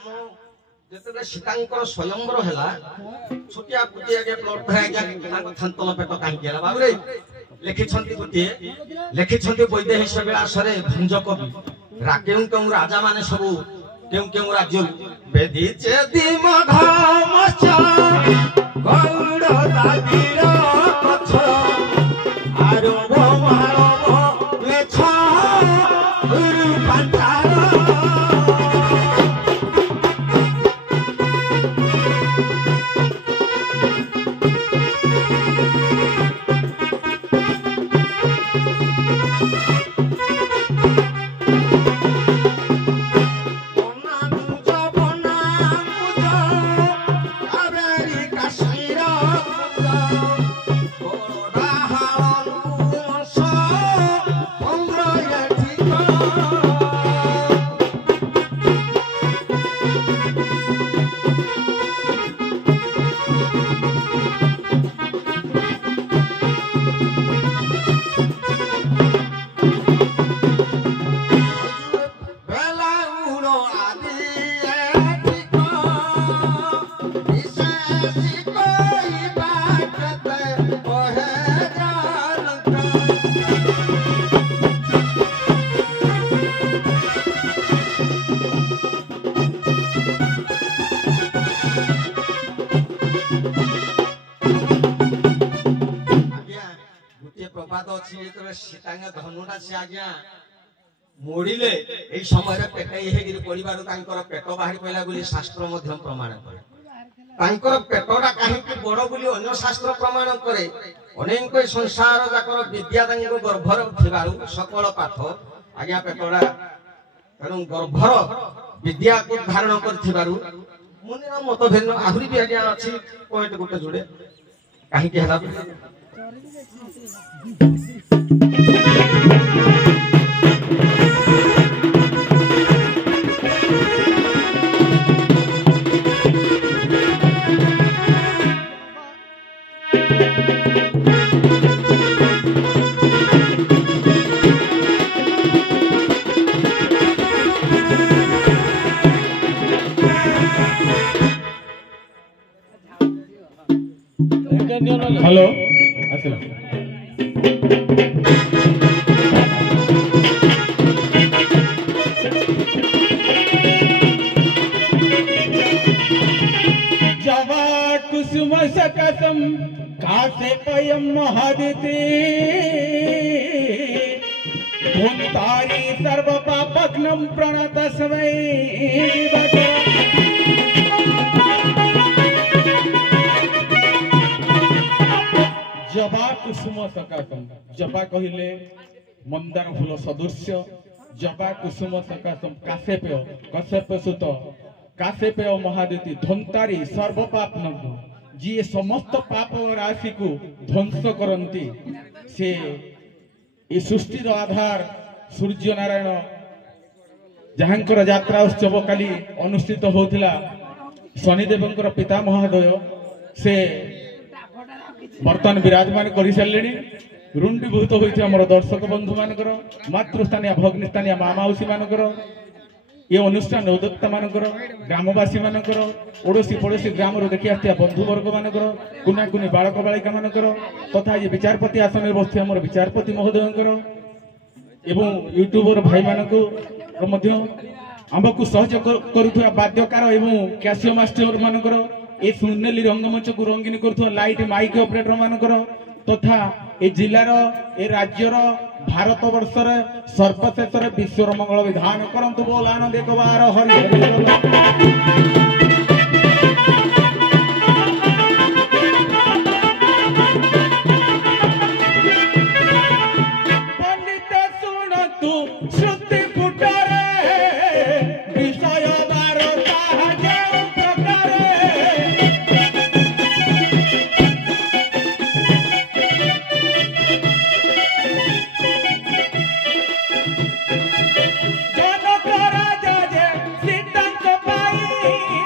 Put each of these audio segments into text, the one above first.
ଯେତେବେଳେ ସୀତାଙ୍କର ସ୍ୱୟଂବର ହେଲା ଛୋଟିଆ ପୁଟିଆ କେ ପ୍ଲଟ ଭାଇ ତାଙ୍କ ଥାନ୍ତଲ ପେଟ କାହିଁକି ହେଲା ବାବୁରେ ଲେଖିଛନ୍ତି ଗୋଟିଏ ଲେଖିଛନ୍ତି ବୈଦେହୀ ବିଳାସରେ ଭଞ୍ଜ କବି କେଉଁ କେଉଁ ରାଜା ମାନେ ସବୁ କେଉଁ କେଉଁ ରାଜ୍ୟରୁ ବେଦିଚେ ଦିମ ଘମଚ ଗୌଡ଼ ଦାଗିର କଛ ଆରମ୍ଭ ମାରବ ମେଛ ରୂପାନ୍ତର ସୀତାଙ୍କ ଧନୁଟା ସେ ଆଜ୍ଞା ମୋଡ଼ିଲେ ଏଇ ସମୟରେ ପେଟେଇ ହେଇକିରି ପଡ଼ିବାରୁ ତାଙ୍କର ପେଟ ବାହାରି ପଡ଼ିଲା ବୋଲି ଶାସ୍ତ୍ର ମଧ୍ୟ ପ୍ରମାଣ କରେ ତାଙ୍କର ପେଟଟା କାହିଁକି ବଡ଼ ବୋଲି ଅନ୍ୟ ଶାସ୍ତ୍ର ପ୍ରମାଣ କରେ ଅନେକ ସଂସାର ଯାକର ବିଦ୍ୟା ତାଙ୍କ ଗର୍ଭରେ ଥିବାରୁ ସକଳ ପାଠ ଆଜ୍ଞା ପେଟଟା ତେଣୁ ଗର୍ଭର ବିଦ୍ୟାକୁ ଧାରଣ କରିଥିବାରୁ ମୁନିର ମତ ଭିନ୍ନ ଆହୁରି ବି ଆଜ୍ଞା ଅଛି ପଏଣ୍ଟ ଗୋଟେ ଯୋଡ଼େ କାହିଁକି ହେଲା हेलो जवा कुसुम सकसम कासे पयम महादिति धुंतारी सर्व पापग्नम प्रणतस्मै जबा कुसुम सकाशम जबा कहले मंदार फूल सदृश्य जबा कुसुम सकाशम काश्यपेय कश्यप सुत काश्यपेय महादिति धंतारी सर्वपाप नग्न जी समस्त पाप राशि को ध्वंस करती से ये सृष्टि आधार सूर्य नारायण जहांकर यात्रा उत्सव काली अनुष्ठित होता शनिदेव पिता महोदय से बर्तमान विराजमान कर सारे रुंडीभूत होती आम दर्शक बंधु मानकर मातृस्थानीय भग्निस्थानीय माँ मौसी मानकर ये अनुष्ठान उद्योक्ता मानकर ग्रामवासी मानकर ओडोशी पड़ोशी ग्राम देखी आसता बंधुवर्ग मानकर कुना कुनी बालक बालिका मानकर तथा ये विचारपति आसन में बस आम विचारपति महोदय एवं यूट्यूबर भाई मानक आमको सहयोग करुवा बाद्यकार एवं कैशियो मास्टर मानकर ए सुनेली रंगमंच को रंगीन कर लाइट माइक ऑपरेटर मानकर तथा ए जिलार ए राज्यर भारत वर्षर सर्वशेष विश्वर मंगल विधान करंतु बोल आनंद एक बार हरि पंडित सुन तू श्रुति पुटरे विषय जनक राजा जे सीता पाई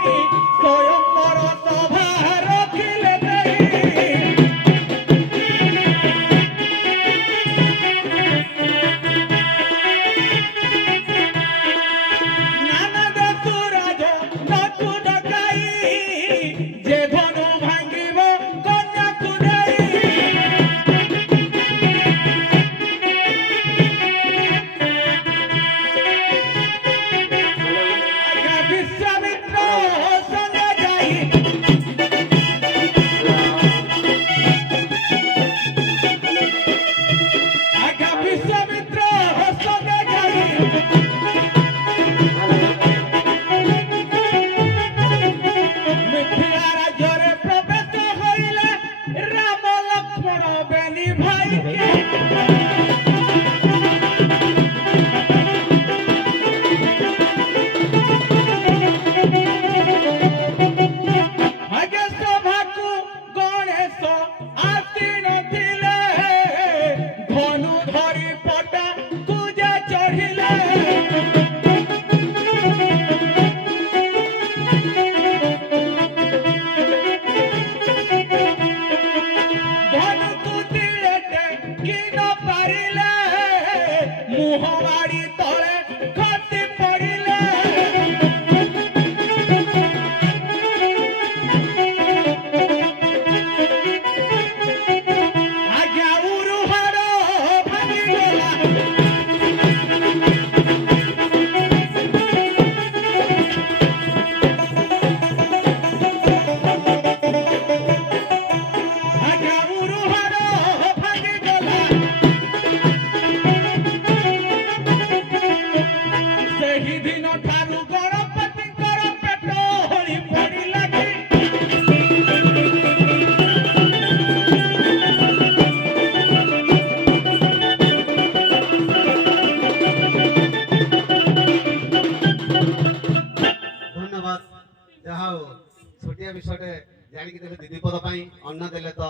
ଯାହା ହଉ ଛୋଟିଆ ବିଷୟଟେ ଜାଣିକି ଦେବେ ଦିଦି ପଦ ପାଇଁ ଅନ୍ନ ଦେଲେ ତ